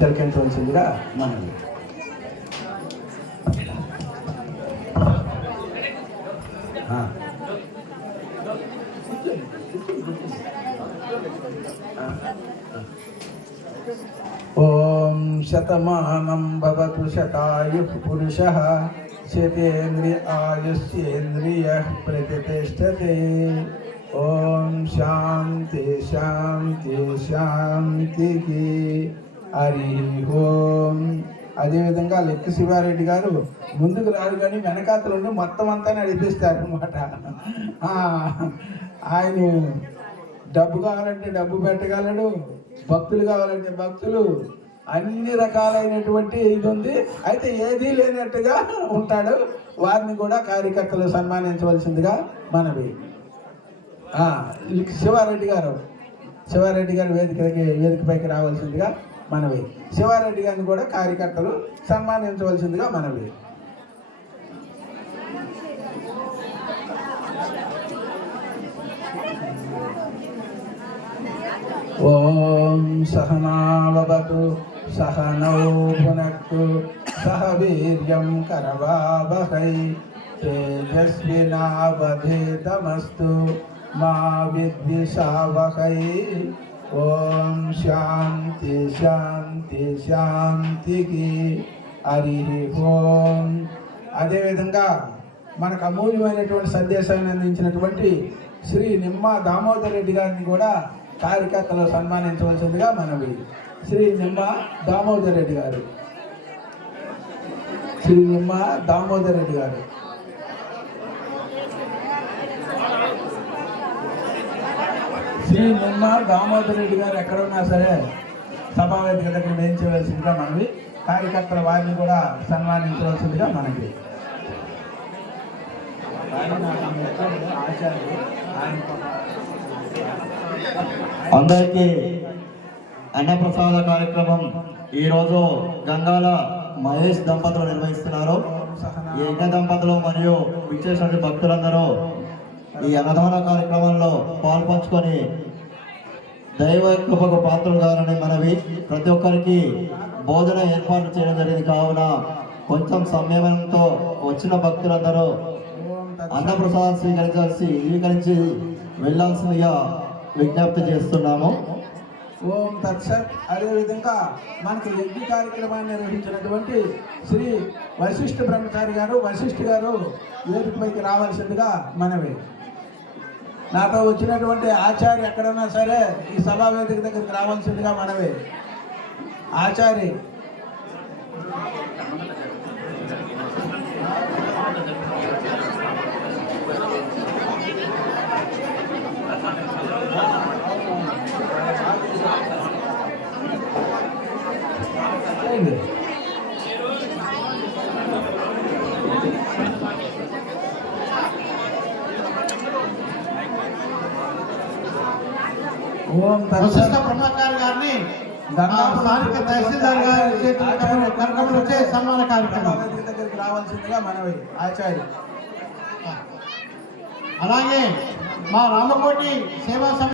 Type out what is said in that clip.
తిలకించవలసిందిగా మనవి. ఓం శతమానం భవతు శతాయుః పురుషః శతేంద్రియ ఆయుష్యేంద్రియః ప్రతిష్టతే. ఓం శాంతి శాంతి శాంతికి. హరి ఓం. అదేవిధంగా లెక్క శివారెడ్డి గారు ముందుకు రాడు కానీ వెనకాతలు మొత్తం అంతా నడిపిస్తారు అనమాట. ఆయన డబ్బు కావాలంటే డబ్బు పెట్టగలడు, భక్తులు కావాలంటే భక్తులు, అన్ని రకాలైనటువంటి ఇది ఉంది. అయితే ఏదీ లేనట్టుగా ఉంటాడు. వారిని కూడా కార్యకర్తలు సన్మానించవలసిందిగా మనవి. శివారెడ్డి గారు వేదికపైకి రావాల్సిందిగా మనవి. శివారెడ్డి గారిని కూడా కార్యకర్తలు సన్మానించవలసిందిగా మనవి. ఓం సహనావతు సహనౌ భునక్తు సహ వీర్యం కరవావహై తేజస్వినావధేతమస్తు మా విద్విషావహై. ఓం శాంతి శాంతి శాంతికి. హరి ఓం. అదేవిధంగా మనకు అమూల్యమైనటువంటి సందేశాన్ని అందించినటువంటి శ్రీ నిమ్మ దామోదర్ రెడ్డి గారిని కూడా కార్యకర్తలు సన్మానించవలసిందిగా మనవి. శ్రీ నిమ్మ దామోదర్ రెడ్డి గారు. శ్రీ నిమ్మ దామోదర్ రెడ్డి గారు. శ్రీ నిమ్మ దామోదర్ రెడ్డి గారు ఎక్కడున్నా సరే సభావేదిక దగ్గర వేయించవలసిందిగా మనవి. కార్యకర్తల వారిని కూడా సన్మానించవలసిందిగా మనకి. అందరికీ అన్నప్రసాద కార్యక్రమం ఈరోజు గంగాల మహేష్ దంపతులు నిర్వహిస్తున్నారు. ఈ యజ్ఞ దంపతులు మరియు విచ్చేసిన భక్తులందరూ ఈ అన్నదాన కార్యక్రమంలో పాల్పంచుకొని దైవ కృపకు పాత్రలు కావాలని మనవి. ప్రతి ఒక్కరికి భోజన ఏర్పాటు చేయడం జరిగింది. కావున కొంచెం సంయమనంతో వచ్చిన భక్తులందరూ అన్నప్రసాదం స్వీకరించి వెళ్ళాల్సిందిగా విజ్ఞప్తి చేస్తున్నాము. ఓం తత్సత్. అదేవిధంగా మనకి యజ్ఞ కార్యక్రమాన్ని నిర్వహించినటువంటి శ్రీ వశిష్ఠ బ్రహ్మచారి గారు వేదికపైకి రావాల్సిందిగా మనవి. నాతో వచ్చినటువంటి ఆచార్య ఎక్కడన్నా సరే ఈ సభా వేదిక దగ్గరికి రావాల్సిందిగా మనవి. ఆచార్య ఓం వశిష్ఠ బ్రహ్మచారి గారిని స్థానిక తహసీల్దార్ గారి కార్యక్రమం వచ్చే సన్మాన కార్యక్రమం దగ్గరికి రావాల్సిందిగా మనవి. ఆచార్య అలాగే మా రామకోటి సేవా